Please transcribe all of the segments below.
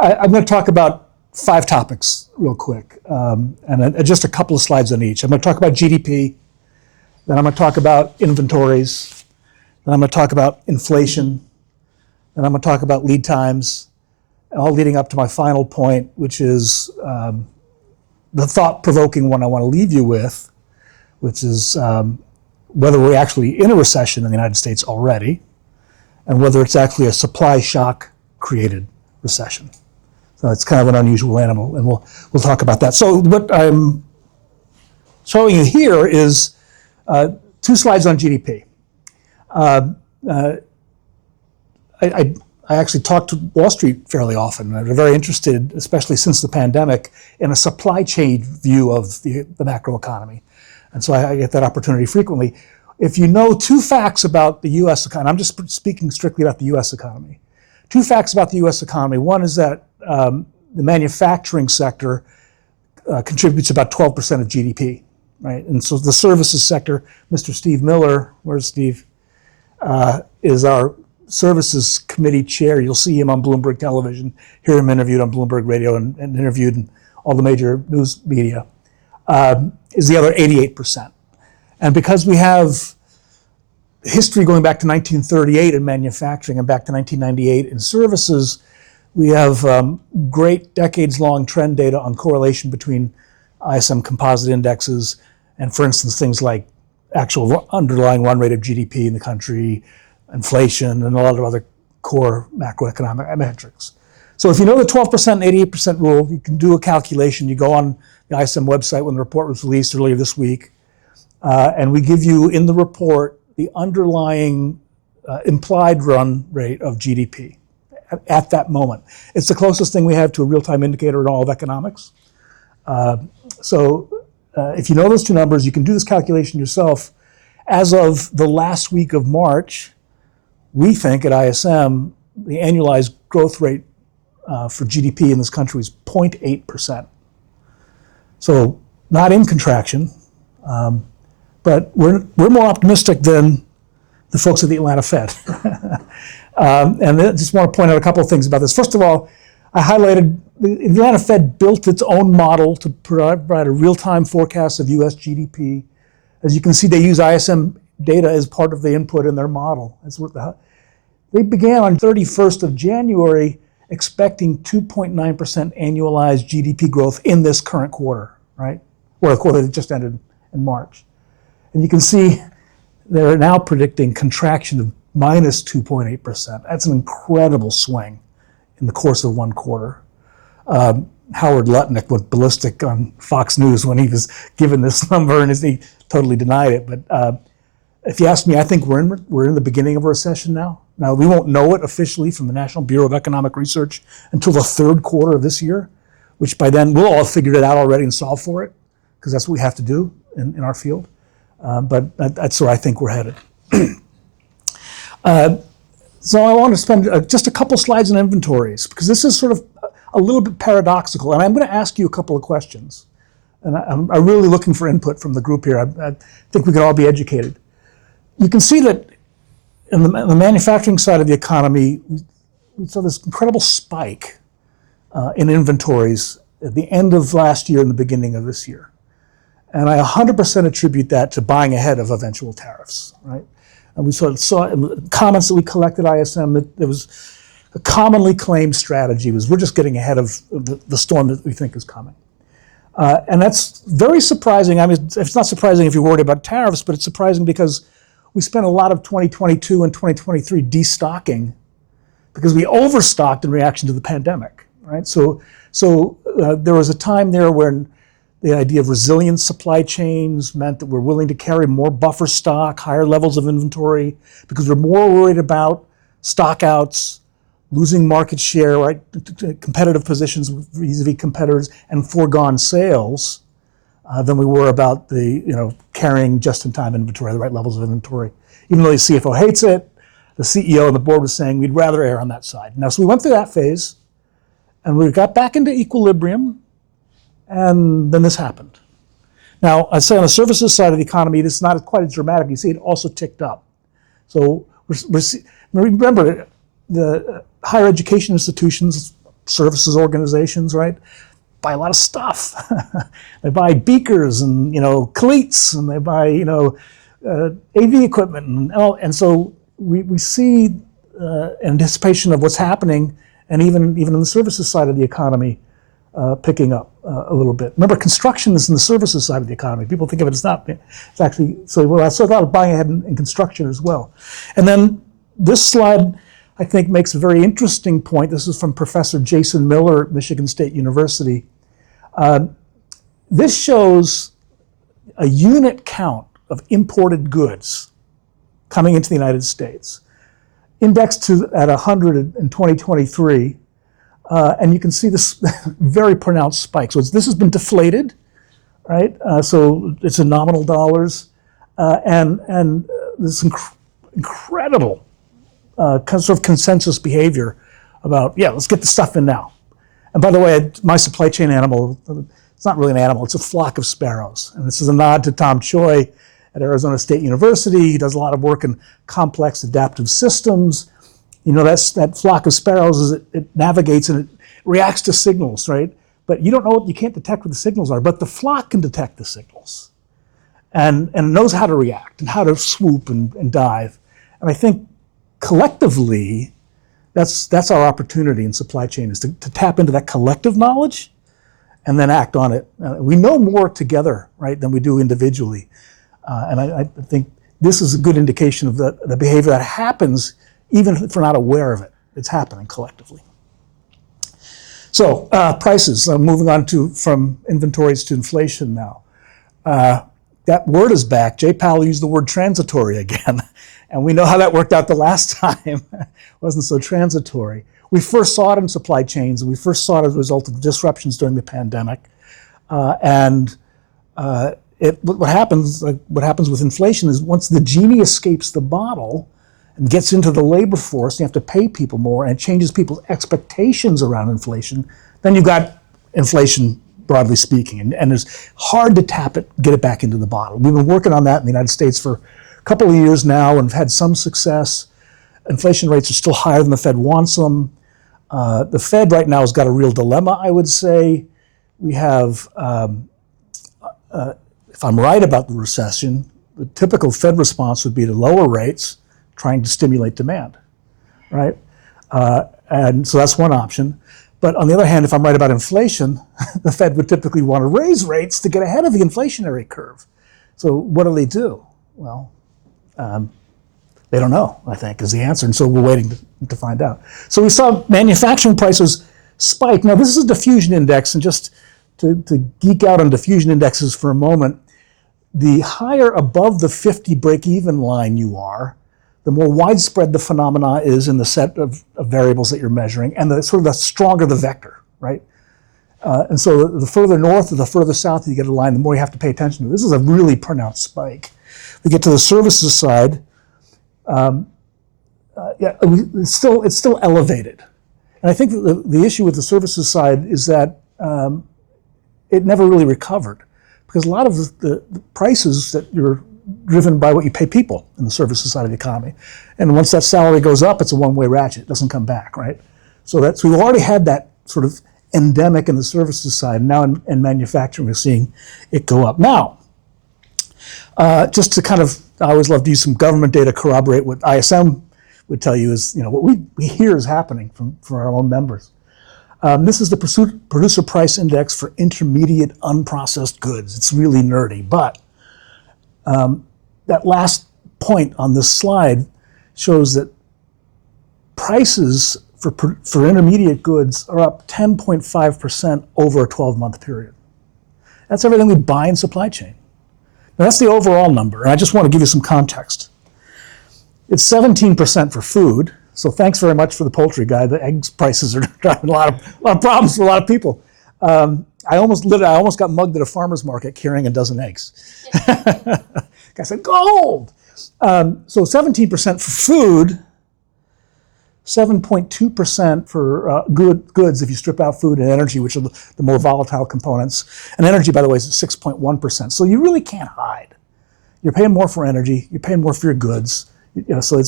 I'm going to talk about 5 topics real quick, and just a couple of slides on each. I'm going to talk about GDP, then I'm going to talk about inventories, then I'm going to talk about inflation, then I'm going to talk about lead times, all leading up to my final point, which is the thought-provoking one I want to leave you with, which is whether we're actually in a recession in the United States already, and whether it's actually a supply shock-created recession. So it's kind of an unusual animal, and we'll talk about that. So what I'm showing you here is 2 slides on GDP. I actually talk to Wall Street fairly often. They're very interested, especially since the pandemic, in a supply chain view of the macroeconomy. And so I get that opportunity frequently. If you know 2 facts about the US economy, I'm just speaking strictly about the US economy. 2 facts about the US economy. One is that the manufacturing sector contributes about 12% of GDP, right? And so the services sector, Mr. Steve Miller, where's Steve, is our services committee chair. You'll see him on Bloomberg Television, hear him interviewed on Bloomberg Radio and interviewed in all the major news media, is the other 88%. And because we have history going back to 1938 in manufacturing and back to 1998 in services, we have great decades-long trend data on correlation between ISM composite indexes and, for instance, things like actual underlying run rate of GDP in the country, inflation, and a lot of other core macroeconomic metrics. So if you know the 12% and 88% rule, you can do a calculation. You go on the ISM website when the report was released earlier this week, and we give you in the report the underlying implied run rate of GDP at that moment. It's the closest thing we have to a real-time indicator in all of economics. So if you know those 2 numbers, you can do this calculation yourself. As of the last week of March, we think at ISM, the annualized growth rate for GDP in this country is 0.8%. So not in contraction, but we're more optimistic than the folks at the Atlanta Fed. And I just want to point out a couple of things about this. First of all, I highlighted the Atlanta Fed built its own model to provide a real-time forecast of US GDP. As you can see, they use ISM data as part of the input in their model. They began on 31st of January expecting 2.9% annualized GDP growth in this current quarter, right? Or a quarter that just ended in March. And you can see they're now predicting contraction of minus 2.8%. That's an incredible swing in the course of 1 quarter. Howard Lutnick went ballistic on Fox News when he was given this number, and he totally denied it. But if you ask me, I think we're in the beginning of a recession now. Now, we won't know it officially from the National Bureau of Economic Research until the 3rd quarter of this year, which by then we'll all have figured it out already and solve for it, because that's what we have to do in our field. But that's where I think we're headed. So I want to spend just a couple slides on inventories, because this is sort of a little bit paradoxical. And I'm going to ask you a couple of questions. And I'm really looking for input from the group here. I think we could all be educated. You can see that in the manufacturing side of the economy, we saw this incredible spike in inventories at the end of last year and the beginning of this year. And I 100% attribute that to buying ahead of eventual tariffs, right? And we sort of saw in comments that we collected at ISM that there was a commonly claimed strategy was we're just getting ahead of the storm that we think is coming. And that's very surprising. I mean, it's not surprising if you're worried about tariffs, but it's surprising because we spent a lot of 2022 and 2023 destocking because we overstocked in reaction to the pandemic, right? So there was a time there when the idea of resilient supply chains meant that we're willing to carry more buffer stock, higher levels of inventory, because we're more worried about stockouts, losing market share, right? Competitive positions vis-a-vis competitors, and foregone sales than we were about carrying just-in-time inventory, the right levels of inventory. Even though the CFO hates it, the CEO and the board was saying we'd rather err on that side. Now, so we went through that phase, and we got back into equilibrium, and then this happened. Now, I'd say on the services side of the economy, this is not quite as dramatic. You see it also ticked up. So remember, the higher education institutions, services organizations, right, buy a lot of stuff. They buy beakers and, cleats, and they buy, AV equipment. And so we see anticipation of what's happening, and even in the services side of the economy, picking up a little bit. Remember, construction is in the services side of the economy. People think of it as not. It's actually, I saw a lot of buying ahead in construction as well. And then this slide, I think, makes a very interesting point. This is from Professor Jason Miller at Michigan State University. This shows a unit count of imported goods coming into the United States, indexed at 100 in 2023. And you can see this very pronounced spike. So this has been deflated, right? So it's in nominal dollars. And this incredible sort of consensus behavior about, let's get the stuff in now. And by the way, my supply chain animal, it's not really an animal, it's a flock of sparrows. And this is a nod to Tom Choi at Arizona State University. He does a lot of work in complex adaptive systems. That flock of sparrows, is it navigates and it reacts to signals, right? But you can't detect what the signals are, but the flock can detect the signals and knows how to react and how to swoop and dive. And I think collectively, that's our opportunity in supply chain, is to tap into that collective knowledge and then act on it. We know more together, right, than we do individually. And I think this is a good indication of the behavior that happens even if we're not aware of it. It's happening collectively. So prices, moving on from inventories to inflation now. That word is back. Jay Powell used the word transitory again. And we know how that worked out the last time. It wasn't so transitory. We first saw it in supply chains, and we first saw it as a result of disruptions during the pandemic. What happens with inflation is once the genie escapes the bottle and gets into the labor force, you have to pay people more, and it changes people's expectations around inflation, then you've got inflation, broadly speaking, and it's hard to tap it, get it back into the bottle. We've been working on that in the United States for a couple of years now and have had some success. Inflation rates are still higher than the Fed wants them. The Fed right now has got a real dilemma, I would say. We have, if I'm right about the recession, the typical Fed response would be to lower rates, trying to stimulate demand, right? And so that's one option. But on the other hand, if I'm right about inflation, the Fed would typically want to raise rates to get ahead of the inflationary curve. So what do? Well, they don't know, I think, is the answer. And so we're waiting to find out. So we saw manufacturing prices spike. Now, this is a diffusion index, and just to geek out on diffusion indexes for a moment, the higher above the 50 break-even line you are, the more widespread the phenomena is in the set of variables that you're measuring, and the stronger the vector, right? And so the further north or the further south you get a line, the more you have to pay attention to. This is a really pronounced spike. We get to the services side, it's still elevated. And I think that the issue with the services side is that it never really recovered, because a lot of the prices that you're driven by what you pay people in the services side of the economy. And once that salary goes up, it's a one-way ratchet. It doesn't come back, right? So we've already had that sort of endemic in the services side. Now in manufacturing, we're seeing it go up. Now, just to I always love to use some government data to corroborate what ISM would tell you is, what we hear is happening from our own members. This is the producer price index for intermediate unprocessed goods. It's really nerdy, but that last point on this slide shows that prices for intermediate goods are up 10.5% over a 12-month period. That's everything we buy in supply chain. Now, that's the overall number, and I just want to give you some context. It's 17% for food, so thanks very much for the poultry guy. The eggs prices are driving a lot of problems for a lot of people. I almost got mugged at a farmer's market carrying a dozen eggs. Guy said, gold! So 17% for food, 7.2% for goods if you strip out food and energy, which are the more volatile components. And energy, by the way, is at 6.1%. So you really can't hide. You're paying more for energy. You're paying more for your goods. So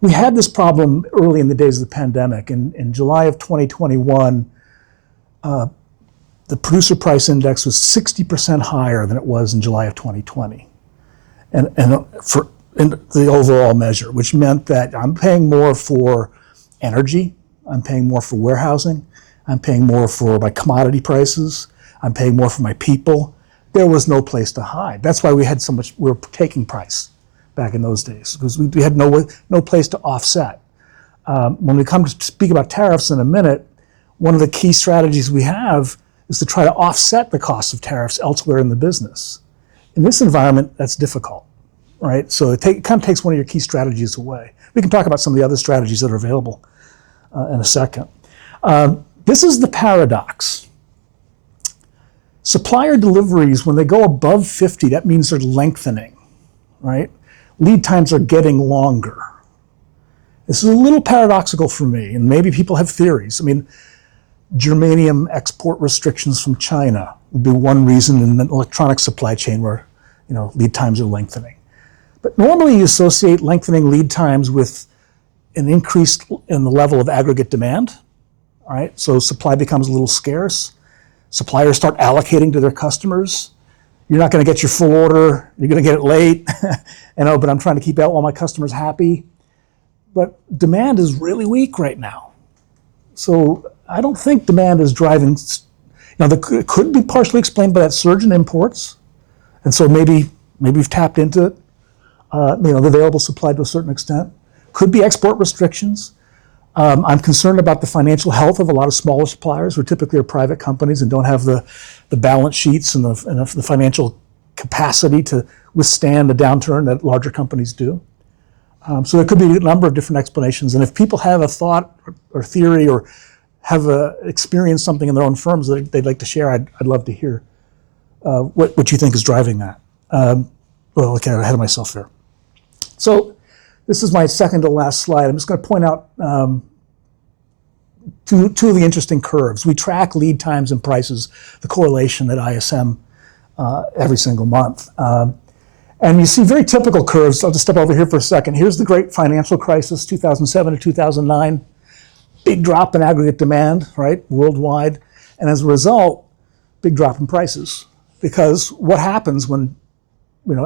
We had this problem early in the days of the pandemic. In July of 2021, the producer price index was 60% higher than it was in July of 2020. And for in the overall measure, which meant that I'm paying more for energy, I'm paying more for warehousing, I'm paying more for my commodity prices, I'm paying more for my people. There was no place to hide. That's why we had so much, we were taking price back in those days, because we had no place to offset. When we come to speak about tariffs in a minute, one of the key strategies we have is to try to offset the costs of tariffs elsewhere in the business. In this environment, that's difficult, right? So it kind of takes one of your key strategies away. We can talk about some of the other strategies that are available in a second. This is the paradox. Supplier deliveries, when they go above 50, that means they're lengthening, right? Lead times are getting longer. This is a little paradoxical for me, and maybe people have theories. I mean, germanium export restrictions from China would be one reason in the electronic supply chain where, lead times are lengthening. But normally you associate lengthening lead times with an increase in the level of aggregate demand, all right? So supply becomes a little scarce. Suppliers start allocating to their customers. You're not going to get your full order. You're going to get it late. But I'm trying to keep all my customers happy. But demand is really weak right now. So I don't think demand is driving. It could be partially explained by that surge in imports. And so maybe we've tapped into it. The available supply to a certain extent. Could be export restrictions. I'm concerned about the financial health of a lot of smaller suppliers who typically are private companies and don't have the balance sheets and the financial capacity to withstand the downturn that larger companies do. So there could be a number of different explanations. And if people have a thought or theory or have experienced something in their own firms that they'd like to share, I'd love to hear what you think is driving that. Okay, I'm ahead of myself there. So this is my second to last slide. I'm just going to point out two of the interesting curves. We track lead times and prices, the correlation at ISM every single month. And you see very typical curves. I'll just step over here for a second. Here's the great financial crisis, 2007 to 2009. Big drop in aggregate demand, right, worldwide. And as a result, big drop in prices. Because what happens when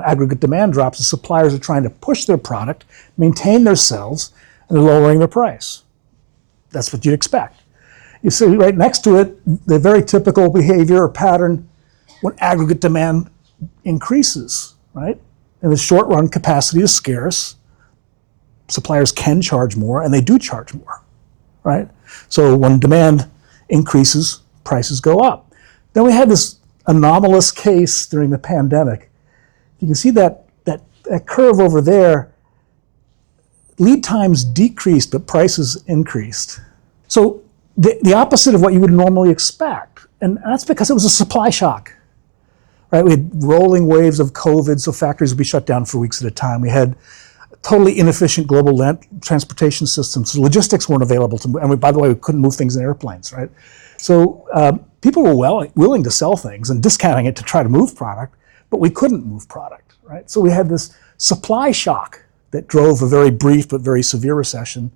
aggregate demand drops, the suppliers are trying to push their product, maintain their sales, and they're lowering their price. That's what you'd expect. You see right next to it, the very typical behavior or pattern when aggregate demand increases, right? In the short run, capacity is scarce. Suppliers can charge more, and they do charge more, right? So when demand increases, prices go up. Then we had this anomalous case during the pandemic. You can see that curve over there, lead times decreased, but prices increased. So the opposite of what you would normally expect. And that's because it was a supply shock, right? We had rolling waves of COVID, so factories would be shut down for weeks at a time. We had totally inefficient global transportation systems. So logistics weren't available to move. And by the way, we couldn't move things in airplanes, right? So people were willing to sell things and discounting it to try to move product, but we couldn't move product, right? So we had this supply shock that drove a very brief but very severe recession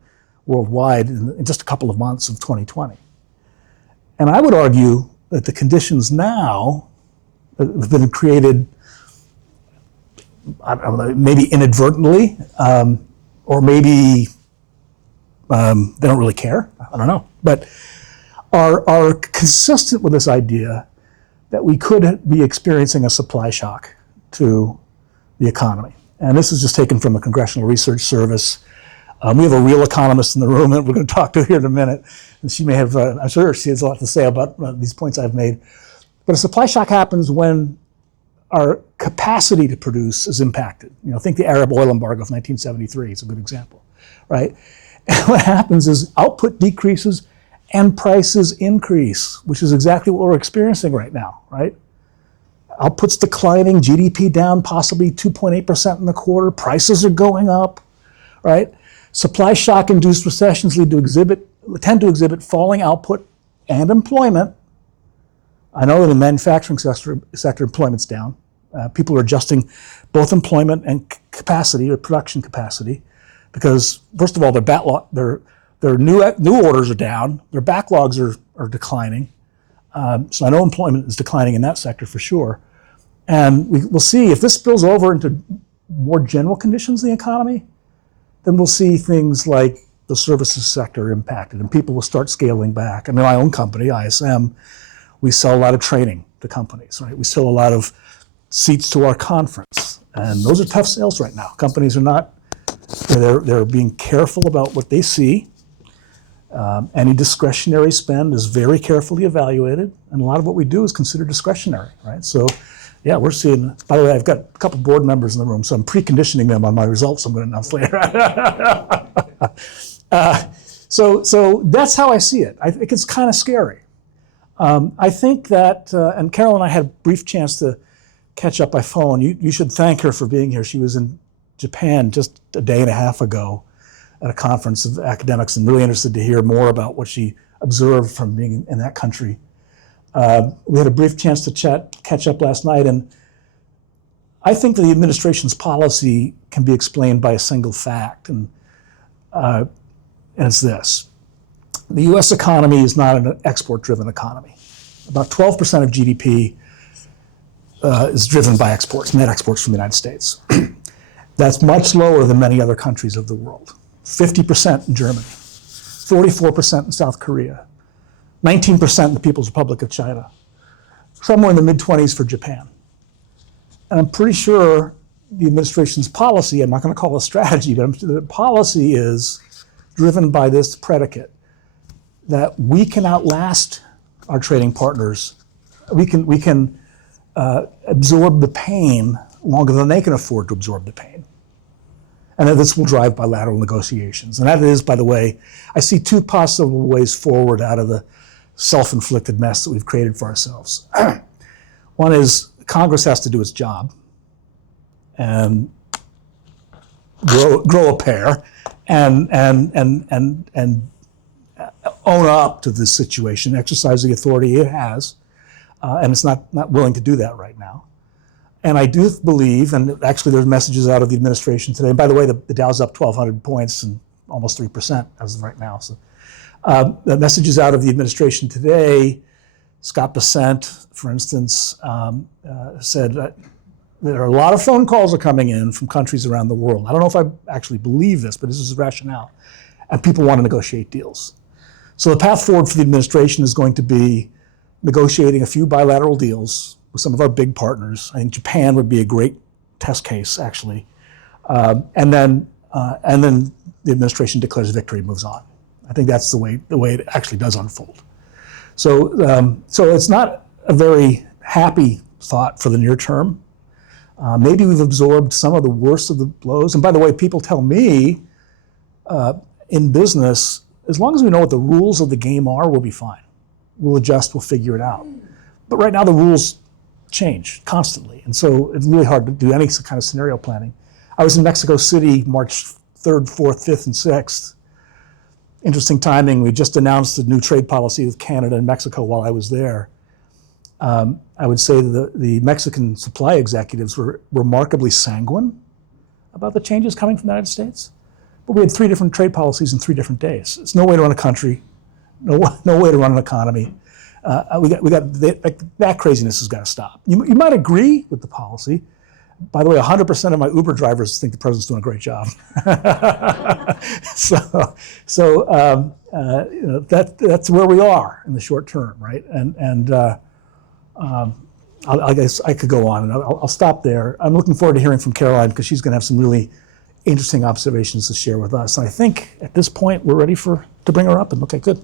worldwide in just a couple of months of 2020. And I would argue that the conditions now have been created, I don't know, maybe inadvertently, or maybe they don't really care, I don't know, but are consistent with this idea that we could be experiencing a supply shock to the economy. And this is just taken from a Congressional Research Service. We have a real economist in the room that we're going to talk to here in a minute. And she may have, I'm sure she has a lot to say about these points I've made. But a supply shock happens when our capacity to produce is impacted. Think the Arab oil embargo of 1973 is a good example, right? And what happens is output decreases and prices increase, which is exactly what we're experiencing right now, right? Output's declining, GDP down possibly 2.8% in the quarter, prices are going up, right? Supply shock-induced recessions tend to exhibit falling output and employment. I know in the manufacturing sector employment's down. People are adjusting both employment and capacity or production capacity. because first of all, their new orders are down, their backlogs are declining. So I know employment is declining in that sector for sure. And we'll see if this spills over into more general conditions in the economy, then we'll see things like the services sector impacted and people will start scaling back. I mean, my own company, ISM, we sell a lot of training to companies, right? We sell a lot of seats to our conference, and those are tough sales right now. Companies are not, they're being careful about what they see. Any discretionary spend is very carefully evaluated, and a lot of what we do is considered discretionary, right? So, yeah, we're seeing, by the way, I've got a couple board members in the room, so I'm preconditioning them on my results I'm going to announce later. So that's how I see it. I think it's kind of scary. I think that, and Carol and I had a brief chance to catch up by phone. You should thank her for being here. She was in Japan just a day and a half ago at a conference of academics and really interested to hear more about what she observed from being in that country. We had a brief chance to catch up last night, and I think that the administration's policy can be explained by a single fact, and it's this. The US economy is not an export-driven economy. About 12% of GDP is driven by exports, net exports from the United States. That's much lower than many other countries of the world. 50% in Germany, 44% in South Korea, 19% in the People's Republic of China, somewhere in the mid-20s for Japan. And I'm pretty sure the administration's policy, I'm not going to call it a strategy, but the policy is driven by this predicate that we can outlast our trading partners. We can absorb the pain longer than they can afford to absorb the pain. And that this will drive bilateral negotiations. And that is, by the way, I see two possible ways forward out of the self-inflicted mess that we've created for ourselves. One is Congress has to do its job and grow a pair and own up to this situation, exercise the authority it has, and it's not willing to do that right now. And I do believe, and actually there's messages out of the administration today, and by the way, the Dow's up 1,200 points and almost 3% as of right now. So the messages out of the administration today, Scott Bessent, for instance, said that there are a lot of phone calls are coming in from countries around the world. I don't know if I actually believe this, but this is rationale. And people want to negotiate deals. So the path forward for the administration is going to be negotiating a few bilateral deals with some of our big partners. I think Japan would be a great test case, actually. And then the administration declares victory and moves on. I think that's the way it actually does unfold. So it's not a very happy thought for the near term. Maybe we've absorbed some of the worst of the blows. And by the way, people tell me in business, as long as we know what the rules of the game are, we'll be fine. We'll adjust, we'll figure it out. But right now the rules change constantly. And so it's really hard to do any kind of scenario planning. I was in Mexico City March 3rd, 4th, 5th, and 6th. Interesting timing. We just announced the new trade policy with Canada and Mexico while I was there. I would say the Mexican supply executives were remarkably sanguine about the changes coming from the United States. But we had 3 different trade policies in 3 different days. It's no way to run a country, no way to run an economy. That craziness has got to stop. You might agree with the policy. By the way, 100% of my Uber drivers think the president's doing a great job. That's where we are in the short term, right? I guess I could go on, and I'll stop there. I'm looking forward to hearing from Caroline because she's going to have some really interesting observations to share with us. And I think at this point we're ready to bring her up. And okay, good.